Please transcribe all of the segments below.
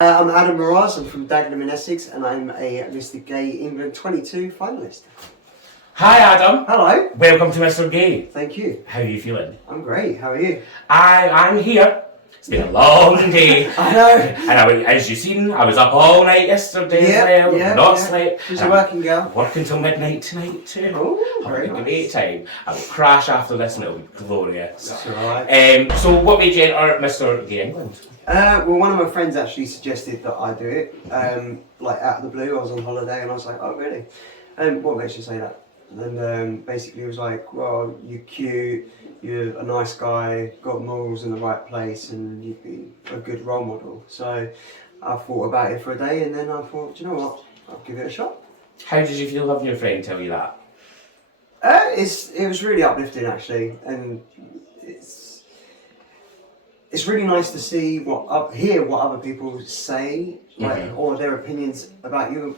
I'm Adam Miraz, I'm from Dagenham in Essex, and I'm a Mr. Gay England 22 finalist. Hi Adam. Hello. Welcome to Mr. Gay. Thank you. How are you feeling? I'm great, how are you? I'm here. It's been a long day. I know. And as you've seen, I was up all night yesterday as well, not slept. She's a working girl. Working till midnight tonight too. Oh, Having very a nice. great time. I will crash after this and it'll be glorious. That's alright. So what made you enter Mr. Gay England? Well, one of my friends actually suggested that I do it, like out of the blue. I was on holiday and I was like, oh really? What makes you say that? And basically he was like, well, you're cute, you're a nice guy, got morals in the right place, and you'd be a good role model. So I thought about it for a day, and then I thought, do you know what, I'll give it a shot. How did you feel having your friend tell you that? It was really uplifting actually, and it's really nice to see hear what other people say, like, or their opinions about you,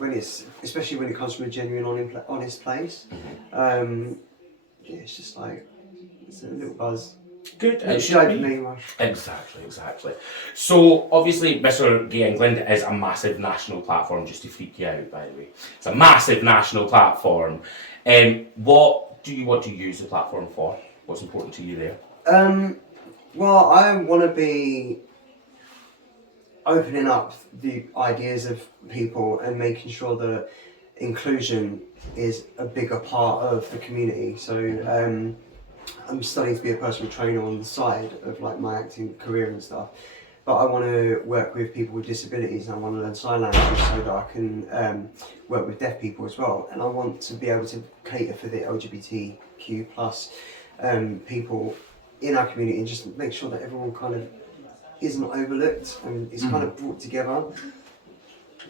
especially when it comes from a genuine, honest place. Yeah, it's just like, it's a little buzz. Good. It should be. Exactly. So obviously Mr. Gay England is a massive national platform, just to freak you out by the way. It's a massive national platform. What do you use the platform for? What's important to you there? Well, I want to be opening up the ideas of people and making sure that inclusion is a bigger part of the community. So I'm studying to be a personal trainer on the side of like my acting career and stuff. But I want to work with people with disabilities, and I want to learn sign language so that I can work with deaf people as well. And I want to be able to cater for the LGBTQ plus people in our community, and just make sure that everyone kind of isn't overlooked and is kind of brought together.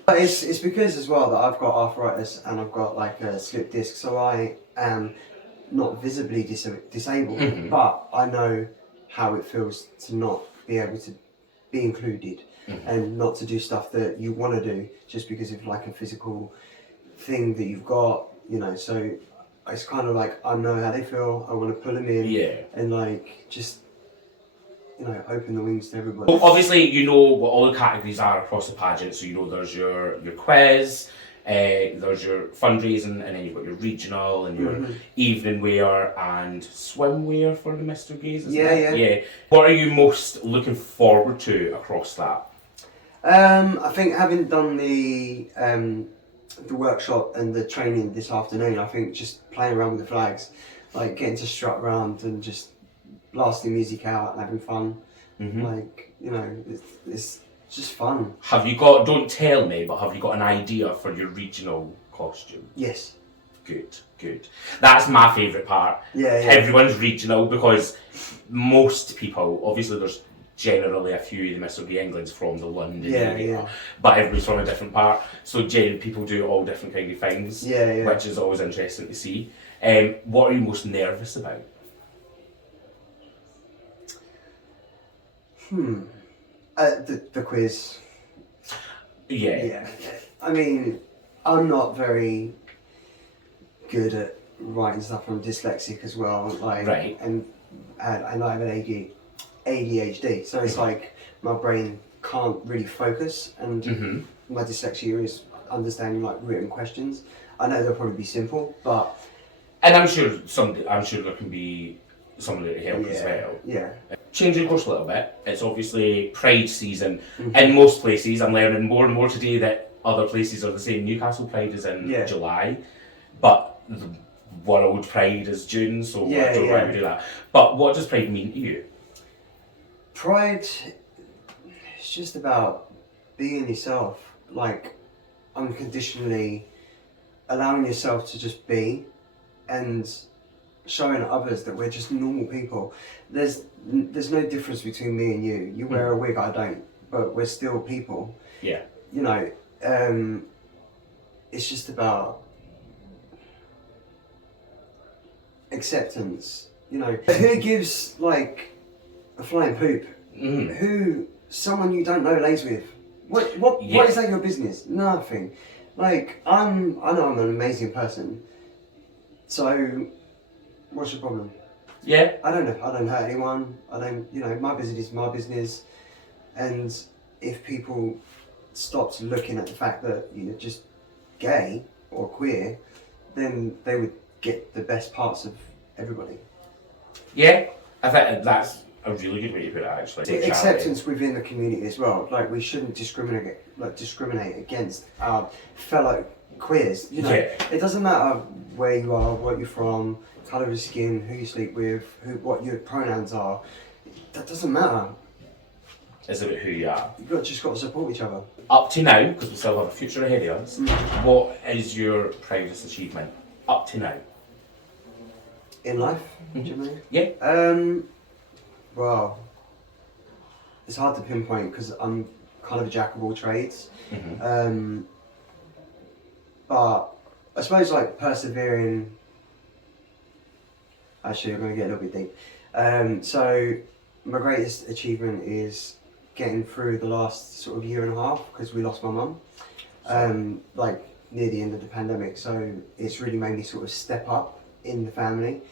But it's because as well that I've got arthritis and I've got like a slipped disc, so I am not visibly disabled, but I know how it feels to not be able to be included and not to do stuff that you want to do just because of like a physical thing that you've got, you know. So it's kind of like, I know how they feel, I want to pull them in and like just, you know, open the wings to everybody. Well, obviously you know what all the categories are across the pageant, so you know there's your quiz, there's your fundraising, and then you've got your regional and your evening wear and swimwear for the Mr. Gays, isn't it? Yeah. What are you most looking forward to across that? I think having done the workshop and the training this afternoon, I think just playing around with the flags, like getting to strut around and just blasting music out and having fun, like, you know, it's just fun. Have you got, don't tell me, but have you got an idea for your regional costume? Yes. Good. That's my favourite part. Yeah. Everyone's regional, because most people, obviously there's generally a few of the Mr. Gay England's from the London area, but everybody's from a different part, so people do all different kind of things, which is always interesting to see. What are you most nervous about? The quiz. Yeah. I mean, I'm not very good at writing stuff. I'm dyslexic as well, like, and I have an ADHD, so it's like my brain can't really focus, and my dyslexia is understanding like written questions. I know they'll probably be simple, but I'm sure there can be someone to help as well. Yeah. Changing course a little bit, it's obviously Pride season in most places. I'm learning more and more today that other places are the same. Newcastle Pride is in July, but the World Pride is June, so I don't know why we do that. But what does Pride mean to you? Pride is just about being yourself, like unconditionally allowing yourself to just be, and showing others that we're just normal people. There's no difference between me and you. You wear a wig, I don't, but we're still people. Yeah. You know, it's just about acceptance. You know, who gives like a flying poop? Who someone you don't know lays with? What is that your business? Nothing. Like, I know I'm an amazing person, so what's your problem? Yeah. I don't hurt anyone. I don't, you know, my business is my business, and if people stopped looking at the fact that you're just gay or queer, then they would get the best parts of everybody. Yeah, I think that's a really good way to put it, actually. Acceptance within the community as well. Like, we shouldn't discriminate against our fellow queers. You know, it doesn't matter where you are, what you're from, colour of your skin, who you sleep with, what your pronouns are. That doesn't matter. It's about who you are. You've just got to support each other. Up to now, because we still have a future ahead of us, what is your proudest achievement up to now? In life, do you mean? Yeah. Well, it's hard to pinpoint because I'm kind of a jack of all trades. But I suppose, like, persevering. Actually, I'm going to get a little bit deep. So my greatest achievement is getting through the last sort of year and a half, because we lost my mum, like near the end of the pandemic. So it's really made me sort of step up in the family.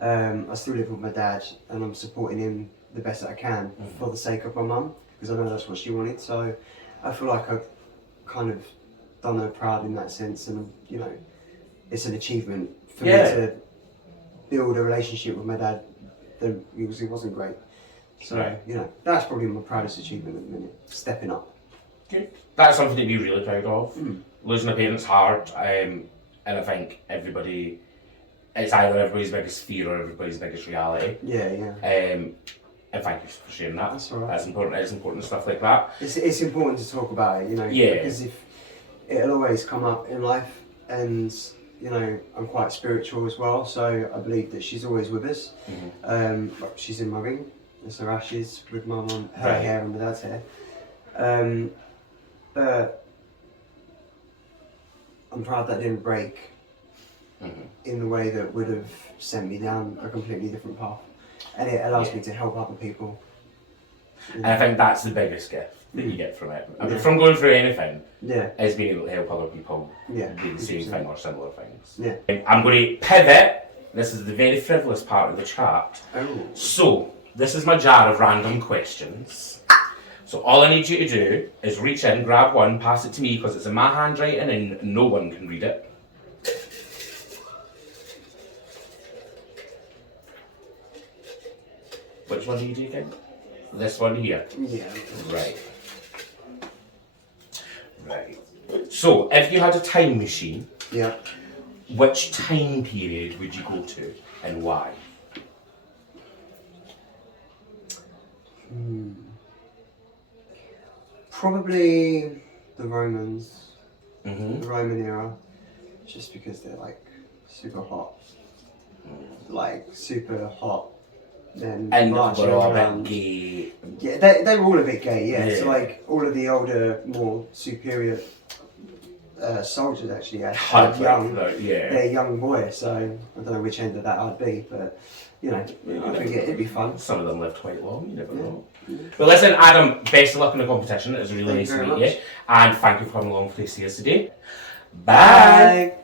I still live with my dad, and I'm supporting him the best that I can for the sake of my mum, because I know that's what she wanted. So I feel like I've kind of done her proud in that sense, and you know, it's an achievement for me to build a relationship with my dad that it wasn't great. So you know, that's probably my proudest achievement at the minute, stepping up. Good. That's something to be really proud of. Losing a parent's hard, and I think it's either everybody's biggest fear or everybody's biggest reality. Yeah. And thank you for sharing that. That's all right. That's important. It's important stuff like that. It's important to talk about it, you know. Yeah. Because if it'll always come up in life, and you know, I'm quite spiritual as well, so I believe that she's always with us. She's in my ring. It's her ashes with my mum, her hair and my dad's hair. But I'm proud that didn't break in the way that would have sent me down a completely different path. And it allows me to help other people. And I think that's the biggest gift that you get from it. I mean, from going through anything, is being able to help other people do the same thing or similar things. I'm going to pivot. This is the very frivolous part of the chat. So, this is my jar of random questions. So all I need you to do is reach in, grab one, pass it to me, because it's in my handwriting and no one can read it. Which one do you do again? This one here? Yeah. Right. So, if you had a time machine, which time period would you go to and why? Probably the Romans, the Roman era, just because they're like super hot, Then and marching we're all a around. bit gay. Yeah, they were all a bit gay. So like all of the older, more superior soldiers actually had they're young boys. So I don't know which end of that I'd be, but you know, I think it'd be fun. Some of them lived quite long. You never know. But listen, Adam, best of luck in the competition. It was really nice to meet you, and thank you for coming along to see us today. Bye.